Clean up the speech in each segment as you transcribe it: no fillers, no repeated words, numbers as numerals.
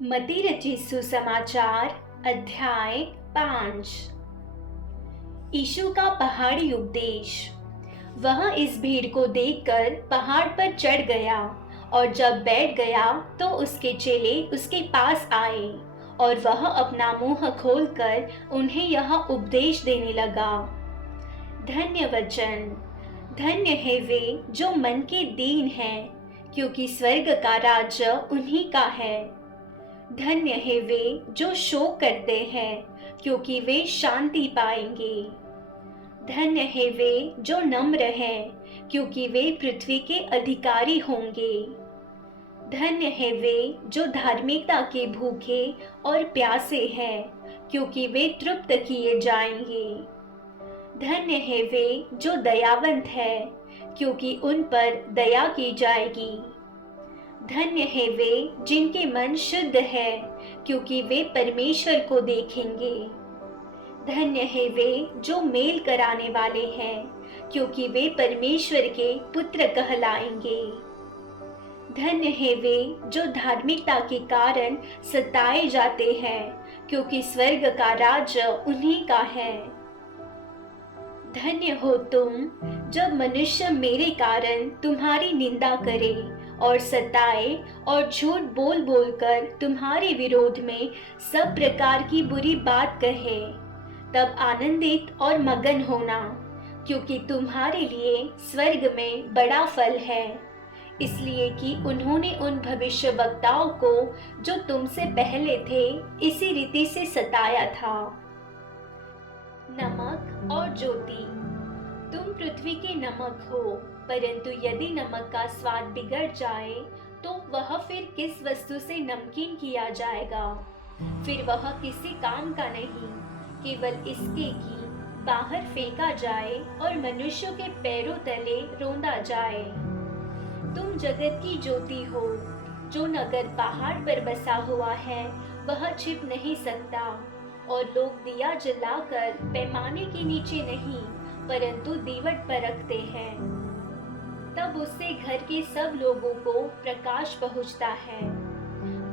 मती रची सुसमाचार अध्याय 5। यीशु का पहाड़ी उपदेश। वह इस भीड़ को देखकर पहाड़ पर चढ़ गया और जब बैठ गया तो उसके चेले उसके पास आए और वह अपना मुंह खोलकर उन्हें यह उपदेश देने लगा। धन्य वचन। धन्य है वे जो मन के दीन हैं, क्योंकि स्वर्ग का राज्य उन्हीं का है। धन्य है वे जो शोक करते हैं, क्योंकि वे शांति पाएंगे। धन्य है वे जो नम्र हैं, क्योंकि वे पृथ्वी के अधिकारी होंगे। धन्य है वे जो धार्मिकता के भूखे और प्यासे हैं, क्योंकि वे तृप्त किए जाएंगे। धन्य है वे जो दयावंत हैं, क्योंकि उन पर दया की जाएगी। धन्य है वे जिनके मन शुद्ध है, क्योंकि वे परमेश्वर को देखेंगे। धन्य है वे जो मेल कराने वाले हैं, क्योंकि वे परमेश्वर के पुत्र कहलाएंगे। धन्य है वे जो धार्मिकता के कारण सताए जाते हैं, क्योंकि स्वर्ग का राज्य उन्हीं का है। धन्य हो तुम जब मनुष्य मेरे कारण तुम्हारी निंदा करे और सताए और झूठ बोल बोलकर तुम्हारे विरोध में सब प्रकार की बुरी बात कहे, तब आनंदित और मगन होना, क्योंकि तुम्हारे लिए स्वर्ग में बड़ा फल है। इसलिए कि उन्होंने उन भविष्यवक्ताओं को जो तुमसे पहले थे इसी रीति से सताया था। नमक और ज्योति। तुम पृथ्वी के नमक हो, परंतु यदि नमक का स्वाद बिगड़ जाए तो वह फिर किस वस्तु से नमकीन किया जाएगा? फिर वह किसी काम का नहीं, केवल इसके कि बाहर फेंका जाए और मनुष्यों के पैरों तले रौंदा जाए। तुम जगत की ज्योति हो। जो नगर पहाड़ पर बसा हुआ है वह छिप नहीं सकता, और लोग दिया जलाकर पैमाने के नीचे नहीं परंतु दीवट पर रखते हैं, तब उससे घर के सब लोगों को प्रकाश पहुंचता है।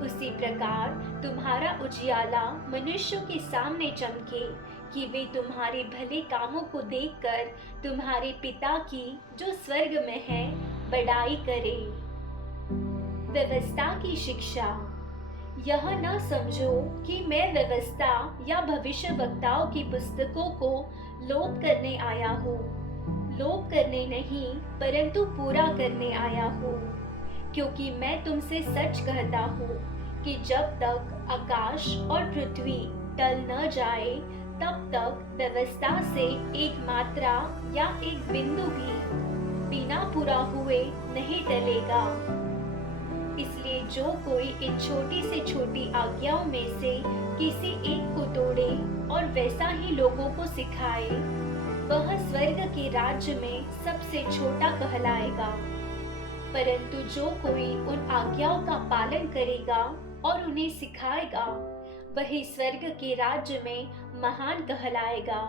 उसी प्रकार तुम्हारा उजियाला मनुष्यों के सामने चमके, कि वे तुम्हारे भले कामों को देखकर तुम्हारे पिता की जो स्वर्ग में है बड़ाई करे। व्यवस्था की शिक्षा। यह न समझो कि मैं व्यवस्था या भविष्यवक्ताओं की पुस्तकों को लोप करने आया हूँ। लोप करने नहीं परंतु पूरा करने आया हूँ, क्योंकि मैं तुमसे सच कहता हूँ कि जब तक आकाश और पृथ्वी टल न जाए तब तक व्यवस्था से एक मात्रा या एक बिंदु भी बिना पूरा हुए नहीं टलेगा। इसलिए जो कोई इन छोटी से छोटी आज्ञाओं में से किसी एक को तोड़े और वैसा ही लोगों को सिखाए, वह स्वर्ग के राज्य में सबसे छोटा कहलाएगा। परंतु जो कोई उन आज्ञाओं का पालन करेगा और उन्हें सिखाएगा, वही स्वर्ग के राज्य में महान कहलाएगा।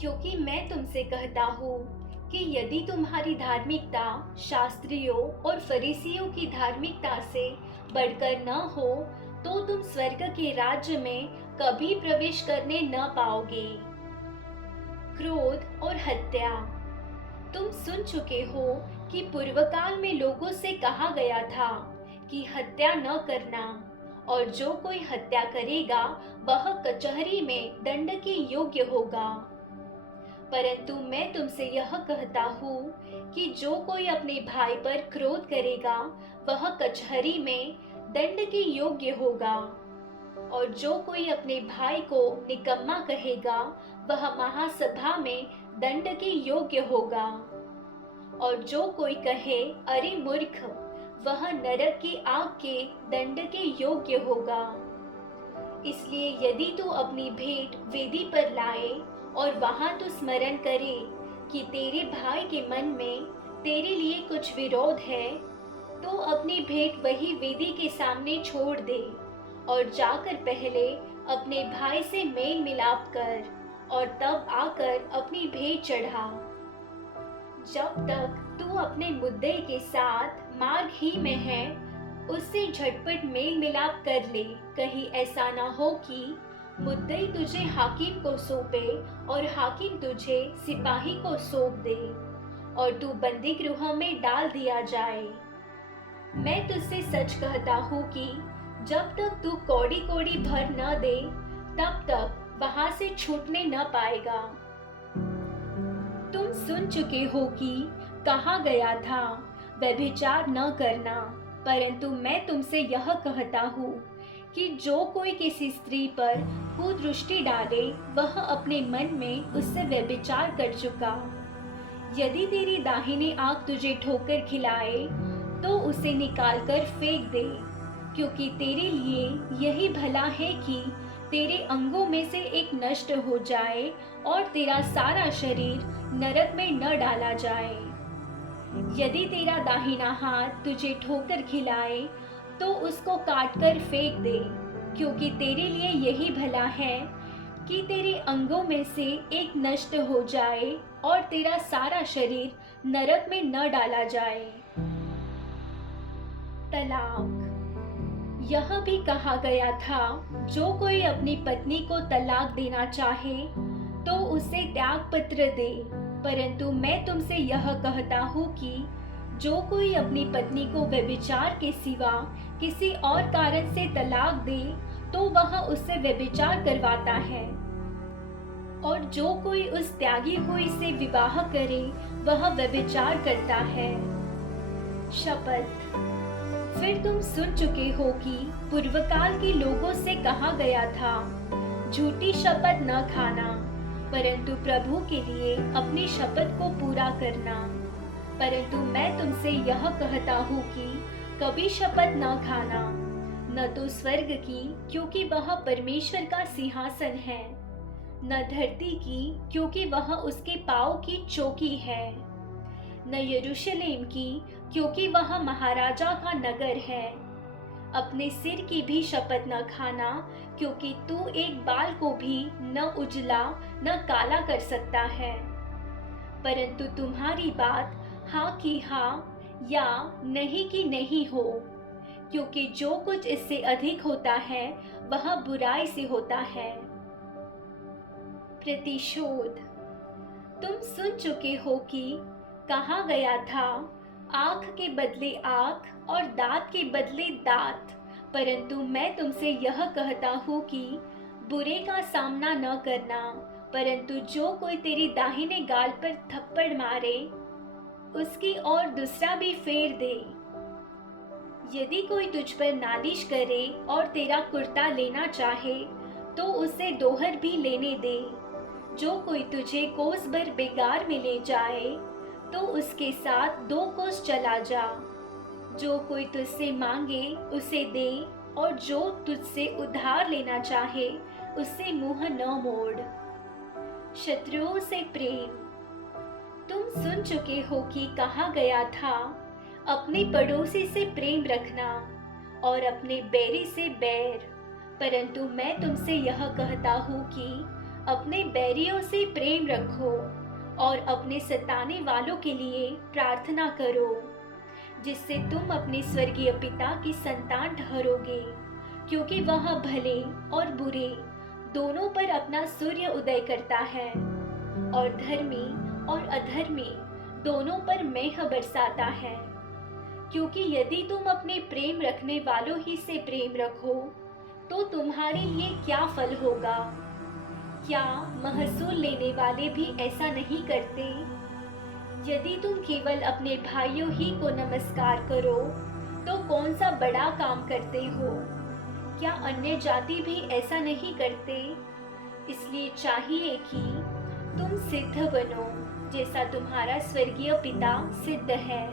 क्योंकि मैं तुमसे कहता हूँ कि यदि तुम्हारी धार्मिकता शास्त्रियों और फरीसियों की धार्मिकता से बढ़कर न हो तो तुम स्वर्ग के राज्य में कभी प्रवेश करने न पाओगे। क्रोध और हत्या। तुम सुन चुके हो कि पूर्वकाल में लोगों से कहा गया था कि हत्या न करना, और जो कोई हत्या करेगा वह कचहरी में दंड के योग्य होगा। परंतु मैं तुमसे यह कहता हूँ कि जो कोई अपने भाई पर क्रोध करेगा वह कचहरी में दंड के योग्य होगा, और जो कोई अपने भाई को निकम्मा कहेगा वह महासभा में दंड के योग्य होगा, और जो कोई कहे अरे मूर्ख, वह नरक की आग के दंड के योग्य होगा। इसलिए यदि तू अपनी भेंट वेदी पर लाए और वहां तू स्मरण करे कि तेरे भाई के मन में तेरे लिए कुछ विरोध है, तो अपनी भेंट वही वेदी के सामने छोड़ दे और जाकर पहले अपने भाई से मेल मिलाप कर और तब आकर अपनी भेंट चढ़ा। जब तक तू अपने मुद्दे के साथ मार्ग ही में है उससे झटपट मेल मिलाप कर ले, कहीं ऐसा ना हो कि मुद्दई तुझे हाकिम को सौंपे और हाकिम तुझे सिपाही को सौंप दे और तू बंदी गृह में डाल दिया जाए। मैं तुझसे सच कहता हूँ कि जब तक तू कौड़ी कौड़ी भर न दे, तब तक वहां से छूटने न पाएगा। तुम सुन चुके हो कि कहा गया था, व्यभिचार न करना, परंतु मैं तुमसे यह कहता हूँ कि जो कोई किसी स्त्री पर कुदृष्टि डाले, वह अपने मन में उससे व्यभिचार कर चुका। यदि तेरी दाहिनी आंख तुझे ठोकर खिलाए, तो उसे निकालकर फेंक दे, क्योंकि तेरे लिए यही भला है कि तेरे अंगों में से एक नष्ट हो जाए और तेरा सारा शरीर नरक में न डाला जाए। यदि तेरा दाहिना हाथ तुझे ठोकर खिलाए, तो उसको काटकर फेंक दे, क्योंकि तेरे लिए यही भला है कि तेरे अंगों में से एक नष्ट हो जाए और तेरा सारा शरीर नरक में न डाला जाए। तलाक। यह भी कहा गया था, जो कोई अपनी पत्नी को तलाक देना चाहे तो उसे त्याग पत्र दे, परंतु मैं तुमसे यह कहता हूँ कि जो कोई अपनी पत्नी को व्यभिचार के सिवा किसी और कारण से तलाक दे, तो वह उससे व्यभिचार करवाता है, और जो कोई उस त्यागी हुई से विवाह करे, वह व्यभिचार करता है। शपथ। फिर तुम सुन चुके हो कि पूर्वकाल के लोगों से कहा गया था, झूठी शपथ न खाना, परंतु प्रभु के लिए अपनी शपथ को पूरा करना। परंतु मैं तुमसे यह कहता हूँ कि कभी शपथ न खाना, न तो स्वर्ग की, क्योंकि वह परमेश्वर का सिंहासन है, न धरती की, क्योंकि वह उसके पाँव की चौकी है, न यरूशलेम की, क्योंकि वह महाराजा का नगर है। अपने सिर की भी शपथ न खाना, क्योंकि तू एक बाल को भी न उजला न काला कर सकता है। परंतु तुम्हारी बात हाँ की हाँ या नहीं की नहीं हो, क्योंकि जो कुछ इससे अधिक होता है वह बुराई से होता है। प्रतिशोध। तुम सुन चुके हो कि कहा गया था, आँख के बदले आँख और दांत के बदले दांत, परंतु मैं तुमसे यह कहता हूँ कि बुरे का सामना न करना, परंतु जो कोई तेरी दाहिने गाल पर थप्पड़ मारे, उसकी और दूसरा भी फेर दे। यदि कोई तुझ पर नालिश करे और तेरा कुर्ता लेना चाहे, तो उसे दोहर भी लेने दे। जो कोई तुझे कोस भर बेगार में ले जाए, तो उसके साथ 2 कोस चला जा। जो कोई तुझसे मांगे उसे दे, और जो तुझसे उधार लेना चाहे उससे मुंह न मोड़। शत्रुओं से प्रेम। तुम सुन चुके हो कि कहा गया था, अपने पड़ोसी से प्रेम रखना और अपने बैरी से बैर, परंतु मैं तुमसे यह कहता हूँ कि अपने बैरियों से प्रेम रखो और अपने सताने वालों के लिए प्रार्थना करो, जिससे तुम अपने स्वर्गीय पिता की संतान ठहरोगे, क्योंकि वह भले और बुरे दोनों पर अपना सूर्य उदय करता है और धर्मी और अधर्मी दोनों पर मेघ बरसाता है। क्योंकि यदि तुम अपने प्रेम रखने वालों ही से प्रेम रखो, तो तुम्हारे लिए क्या फल होगा? क्या महसूल लेने वाले भी ऐसा नहीं करते? यदि तुम केवल अपने भाइयों ही को नमस्कार करो, तो कौन सा बड़ा काम करते हो? क्या अन्य जाति भी ऐसा नहीं करते? इसलिए चाहिए कि तुम सिद्ध बनो, जैसा तुम्हारा स्वर्गीय पिता सिद्ध है।